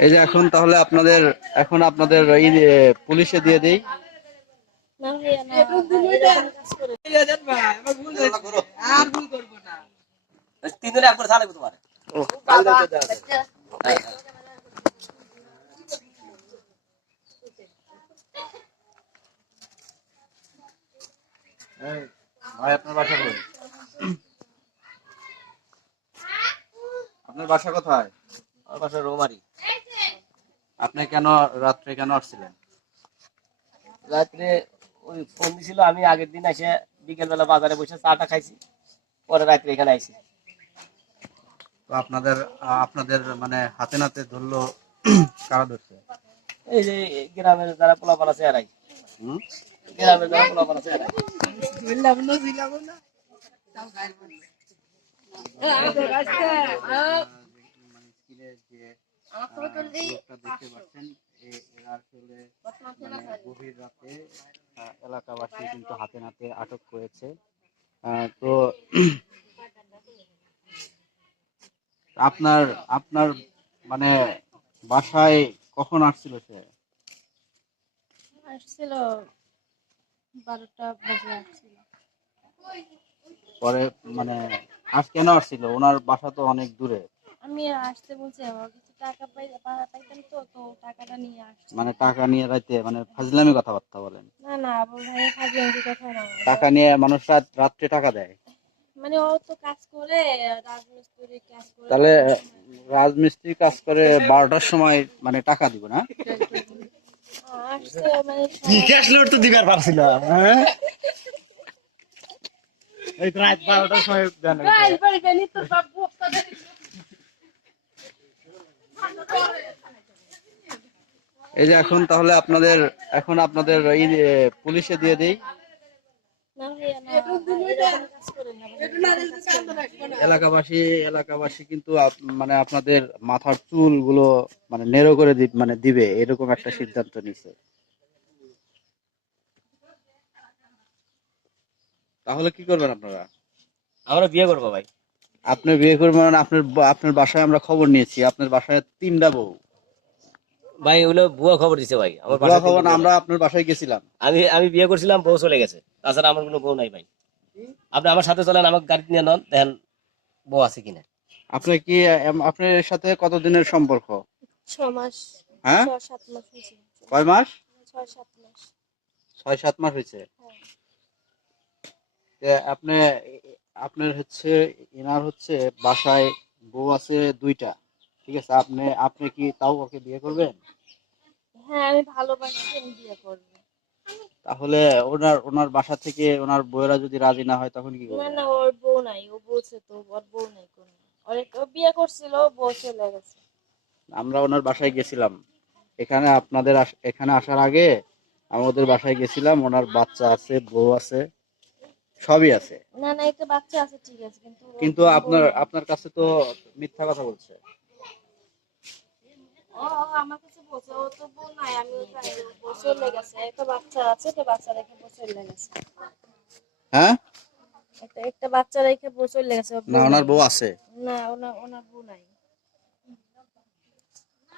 এই যে এখন তাহলে আপনাদের এখন আপনাদের এই পুলিশে দিয়ে দেই। না ভাইয়া না এরকম কাজ করে তিন দিনে একবার ভাই আপনার বাসা কোথায়? আপনার বাসা কোথায় আমার পাশে রোমারি। আপনি কেন রাত্রে কেন আসছিলেন? রাত্রে ওই ফোন দিছিল আমি আগের দিন এসে বিকেল বেলা বাজারে বসে চাটা খাইছি পরে রাত্রে এখানে আইছি। তো আপনাদের আপনাদের মানে হাতে নাতে ধরলো কারা ধরছে? এই যে গ্রামের যারা পোলাপান আছে এরাই। হুম? গ্রামের যারা পোলাপান আছে এরাই। যে আহ, লোকটা দেখতে পাচ্ছেন এরা আসলে মানে গভীর রাতে এলাকাবাসী কিন্তু হাতে নাতে আটক করেছে। আহ, তো আপনার আপনার মানে বাসায় কখন আসছিল সে? আসছিল বারোটা বাজে আসছিল। পরে মানে আজ কেন আসছিল? ওনার বাসা তো অনেক দূরে। আমি আসতে বলছি আমার কিছু টাকা পাই পাইতাম তো তো টাকাটা নিয়ে আসছি। মানে টাকা নিয়ে রাইতে মানে ফাজলামি কথাবার্তা বলেন। না না আবু ভাই কাজে আমি কথা না টাকা নিয়ে মানুষ রাত রাত্রে টাকা দেয়। মানে ও তো কাজ করে রাজমিস্ত্রি কাজ করে। তাহলে রাজমিস্ত্রি কাজ করে বারোটার সময় মানে টাকা দিব না? মানে ক্যাশ লোড তো দিবার পারছিল হ্যাঁ? এই রাত বারোটার সময় দেন। এই যে এখন তাহলে আপনাদের, এখন আপনাদের এই পুলিশে দিয়ে দেই। এলাকাবাসী এলাকাবাসী কিন্তু মানে আপনাদের মাথার চুলগুলো মানে নেড়ো করে মানে দিবে, এরকম একটা সিদ্ধান্ত নিছে। তাহলে কি করবেন আপনারা? আমরা বিয়ে করব ভাই। আপনি বিয়ে করবেন মানে আপনার আপনার বাসায় আমরা খবর নিয়েছি আপনার বাসায় তিনটা বউ। ভাই ওগুলো বুয়া খবর দিছে ভাই আমার বুয়া খবর না, আমরা আপনার বাসায় গেছিলাম। আমি আমি বিয়ে করছিলাম বউ চলে গেছে। তাছাড়া আমার কোনো বউ নাই ভাই। আপনি আমার সাথে চলেন আমাকে গাড়ি নিয়ে নন দেখেন বউ আছে কিনা। আপনি কি আপনার সাথে কতদিনের সম্পর্ক? ছ মাস। হ্যাঁ? সাত মাস কয় মাস? ছয় সাত মাস। ছয় সাত মাস হয়েছে। হ্যাঁ। আপনি আপনার হচ্ছে এনার হচ্ছে বাসায় বউ আছে দুইটা। ঠিক আছে আপনি আপনি কি তাও ওকে বিয়ে করবেন? হ্যাঁ আমি ভালোবাসি আমি বিয়ে করব। তাহলে ওনার ওনার বাসা থেকে ওনার বউয়েরা যদি রাজি না হয় তখন কি না করবেন? না ওর বউ নাই ও বলছে তো ওর বউ নাই কোনো। ও বিয়ে করছিল বউ চলে গেছে। আমরা ওনার বাসায় গেছিলাম। এখানে আপনাদের এখানে আসার আগে আমাদের বাসায় গেছিলাম ওনার বাচ্চা আছে বউ আছে। সবই আছে। না না একটা বাচ্চা আছে ঠিক আছে কিন্তু কিন্তু আপনার আপনার কাছে তো মিথ্যা কথা বলছে। ও ও আমার কাছে বলছে ও তো বউ নাই আমি জানি ও বউ চলে গেছে একটা বাচ্চা আছে একটা বাচ্চা রেখে বউ লেগেছে হ্যাঁ? একটা একটা বাচ্চা রেখে বউ চলে গেছে ওর না ওনার বউ আছে। না ওনার ওনার বউ নাই।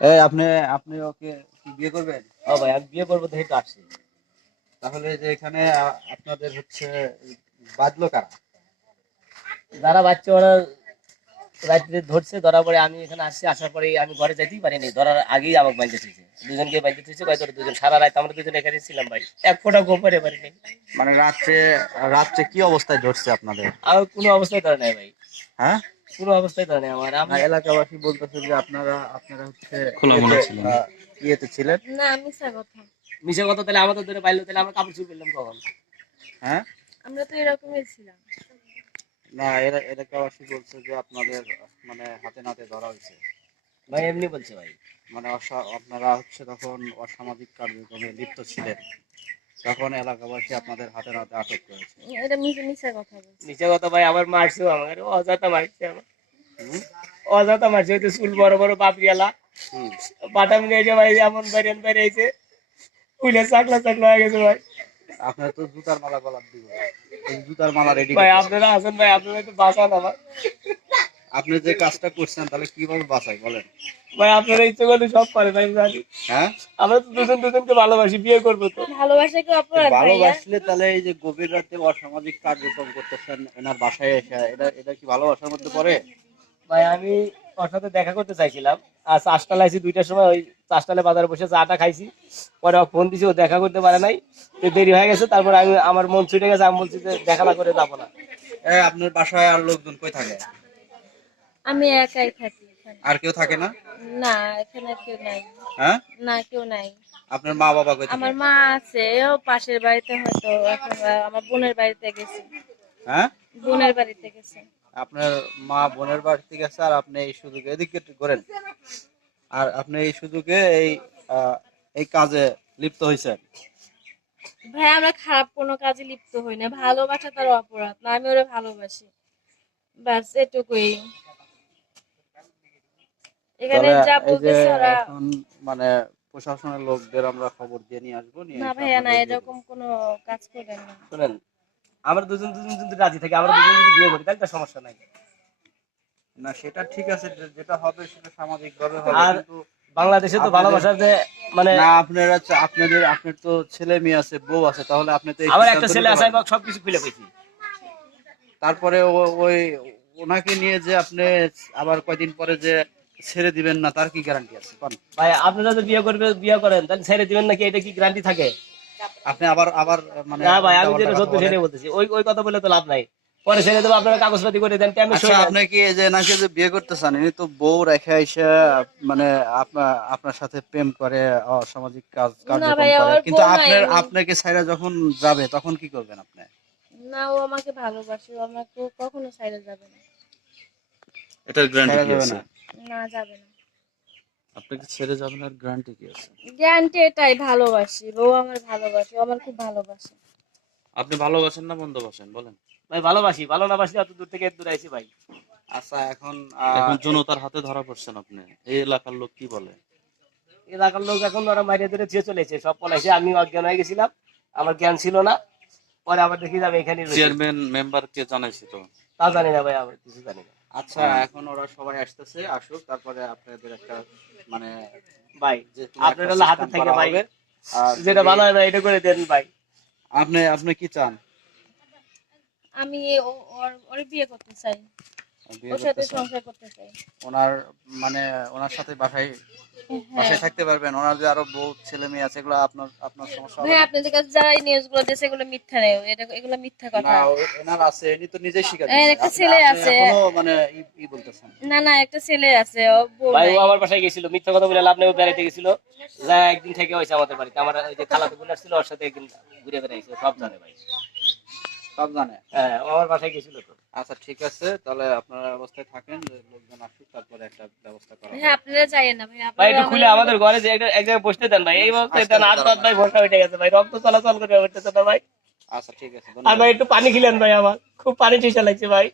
এই আপনি আপনি ওকে কি বিয়ে করবেন? ও ভাই আমি বিয়ে করব দেখে তো আসছি। তাহলে যে এখানে আপনাদের হচ্ছে বাদলো কারা? যারা বাচ্চা ওরা রাত্রে ধরছে ধরা পরে আমি এখানে আসছি আসার পরে আমি ঘরে যেতেই পারিনি। ধরার আগেই আমাকে বাইতে থুইছে দুজনকে বাইতে থুইছে কয় তোরা দুজন। সারা রাত আমরা দুজন এখানে ছিলাম ভাই। এক ফোঁটা গোপরে পারিনি। মানে রাত্রে রাত্রে কি অবস্থায় ধরছে আপনাদের? আমার কোনো অবস্থায় ধরে নাই ভাই। হ্যাঁ? কোনো অবস্থায় ধরে নাই আমার। আমার আমি এলাকাবাসী বলতেছে যে আপনারা আপনারা হচ্ছে খোলামেলা ইয়েতে, ছিলেন। ইয়েতে ছিলেন। না মিশা কথা। মিশে কথা তাহলে আমাদের ধরে পাইলো তাহলে আমরা কাপড় চুপ করলাম কখন? হ্যাঁ? আমরা তো এরকমই ছিলাম। না এরা এলাকাবাসী বলছে যে আপনাদের মানে হাতে নাতে ধরা হয়েছে? ভাই এমনি বলছে ভাই। মানে অসা- আপনারা হচ্ছে তখন অসামাজিক কার্যক্রমে লিপ্ত ছিলেন। তখন এলাকাবাসী আপনাদের হাতে নাতে আটক করেছে। এটা মিশা কথা বলছে। মিশে কথা ভাই আবার মারছে আমার অজাতা মারছে আমার হুম? অজাতা মারছে হয়তো চুল বড় বড় বাপরিয়ালা হুম। বাটাম নিয়েছে ভাই এমন বেরিয়ান বেরিয়েছে ফুলে চাকলা চাকলা হয়ে গেছে ভাই। আপনার তো জুতার মালা গলার দিব। জুতার মালা রেডি ভাই আপনারা আছেন ভাই আপনারা একটু বাঁচান আমার। আপনি যে কাজটা করছেন তাহলে কীভাবে বাঁচাই বলেন? ভাই আপনারা ইচ্ছে করলে সব পারে ভাই জানি। হ্যাঁ? আমরা তো দুজন দুজনকে ভালোবাসি বিয়ে করব তো। ভালোবাসা কি অপরাধ ভালোবাসলে তাহলে এই যে গভীর রাতে অসামাজিক কার্যক্রম করতেছেন এনার বাসায় এসে এটা এটা কি ভালোবাসার মধ্যে পড়ে? ভাই আমি ওর সাথে দেখা করতে চাইছিলাম। আর চাষটালে আইছি দুইটার সময় ওই চাষটালে বাজারে বসে চাটা খাইছি। পরে ফোন দিছি ও দেখা করতে পারে নাই। তো দেরি হয়ে গেছে তারপর আমি আমার মন ছুটে গেছে আমি বলছি যে দেখা না করে যাব না। আপনার বাসায় আর লোকজন কই থাকে? আমি একাই থাকি আর কেউ থাকে না? না এখানে কেউ নাই। হ্যাঁ? না কেউ নাই। আপনার মা বাবা কই আমার মা আছে ও পাশের বাড়িতে হয়তো এখন আমার বোনের বাড়িতে গেছে। হ্যাঁ? বোনের বাড়িতে গেছে। আপনার মা বোনের বাড়িতে গেছে আর আপনি এই সুযোগে এদিকে করেন আর আপনি এই সুযোগে এই এই কাজে লিপ্ত হয়েছেন। ভাই আমরা খারাপ কোনো কাজে লিপ্ত হই না। ভালোবাসা তার অপরাধ না আমি ওরা ভালোবাসি। ব্যাস এটুকুই। এখানে যা বলতেছে ওরা এখন মানে প্রশাসনের লোকদের আমরা খবর দিয়ে নিয়ে আসব না ভাইয়া না এরকম কোনো কাজ করবেন না। আমরা দুজন দুজন যদি রাজি থাকি আমরা দুজন যদি বিয়ে করি তাহলে তো সমস্যা নাই। না সেটা ঠিক আছে যেটা হবে সেটা সামাজিক ভাবে হবে আর বাংলাদেশে তো ভালোবাসার যে মানে না আপনারা আপনাদের আপনার তো ছেলে মেয়ে আছে বউ আছে তাহলে আপনি তো আমার একটা ছেলে আছে। আমি সবকিছু খুলে পেয়েছি তারপরে ওই ওনাকে নিয়ে যে আপনি আবার কয়দিন পরে যে ছেড়ে দিবেন না তার কি গ্যারান্টি আছে? ভাই আপনারা যদি বিয়ে করবে বিয়ে করেন তাহলে ছেড়ে দিবেন নাকি? এটা কি গ্যারান্টি থাকে? আপনি আবার আবার মানে না ভাই আমি যেটা সত্য সেটাই বলতেছি। ওই ওই কথা বলে তো লাভ নাই। পরে ছেড়ে দেবো আপনারা কাগজপাতি করে দেন কেন আচ্ছা আপনি কি এই যে নাকি যে বিয়ে করতে চান ইনি তো বউ রেখে এসে মানে আপনার আপনার সাথে প্রেম করে অসামাজিক কাজ কার্যক্রম করে। কিন্তু আপনার আপনাকে ছাইরা যখন যাবে তখন কি করবেন আপনি? না ও আমাকে ভালোবাসে ও আমাকে কখনো সাইডে যাবে না। এটার গ্যারান্টি ছাইরা কি আছে? না? না যাবে না। আপনাকে ছেড়ে যাবেন আর গ্যারান্টি কি আছে? গ্যারান্টি এটাই ভালোবাসি। ও আমার ভালোবাসে আমার খুব ভালোবাসে। আপনি ভালোবাসেন না বন্ধ বাসেন? বলেন। ভাই ভালোবাসি ভালো না বাসি এত দূর থেকে এত দূর আইছি ভাই। আচ্ছা এখন এখন জনতার হাতে ধরা পড়ছেন আপনি। এই এলাকার লোক কি বলে? এলাকার লোক এখন ওরা মাইরে ধরে ছুঁয়ে চলেছে। সব পলাইছে আমি অজ্ঞান হয়ে গেছিলাম। আমার জ্ঞান ছিল না। পরে আবার দেখি যাবে এখানে চেয়ারম্যান মেম্বার কে জানাইছি তো? তা জানি না ভাই আমি কিছু জানি না। আচ্ছা এখন ওরা সবাই আসতেছে আসুক তারপরে আপনাদের একটা মানে ভাই যে আপনার হাতে থেকে ভাই। যেটা ভালো হয় ভাই এটা করে দেন ভাই। আপনি আপনি কি চান? আমি ওর ওর বিয়ে করতে চাই। বিয়ে করতে চান? ওনার মানে ওনার সাথে বাসায় হ্যাঁ। বাসায় থাকতে পারবেন। ওনার যে আরও বউ ছেলে মেয়ে আছে এগুলো আপনার আপনার সমস্যা হবে? আপনাদের কাছে যারা এই নিউজগুলো দিয়েছে এগুলো মিথ্যা নেই। এটা এগুলো মিথ্যা কথা। না ওনার আছে এনি তো নিজেই স্বীকার হ্যাঁ, একটা ছেলে আছে। মানে ই- বলতেছেন। না না একটা ছেলে আছে ও বউ ভাই ও আমার বাসায় গেছিল। মিথ্যা কথা বলে লাভ নেই ও বেড়াইতে গেছিল। যা একদিন থেকে হয়েছে আমাদের বাড়িতে। আমার ওই যে খালাতো বোন আসছিল ওর সাথে একদিন ঘুরে বেড়াইছে সব জানে ভাই। সব জানে। হ্যাঁ আমার বাসায় গেছিল তো। আচ্ছা ঠিক আছে তাহলে আপনারা অবস্থায় থাকেন লোকজন আসুক তারপরে একটা ব্যবস্থা করা হ্যাঁ আপনারা যাইয়েন না ভাই ভাই একটু খুলে আমাদের ঘরে যে একটা এক জায়গায় বসতে দেন ভাই এই অবস্থায় দেন হাত পাত ভাই ভরসা উঠে গেছে ভাই রক্ত চলাচল করে উঠতেছে না ভাই। আচ্ছা ঠিক আছে আর ভাই একটু পানি খিলেন ভাই আমার খুব পানি চেষ্টা লাগছে ভাই।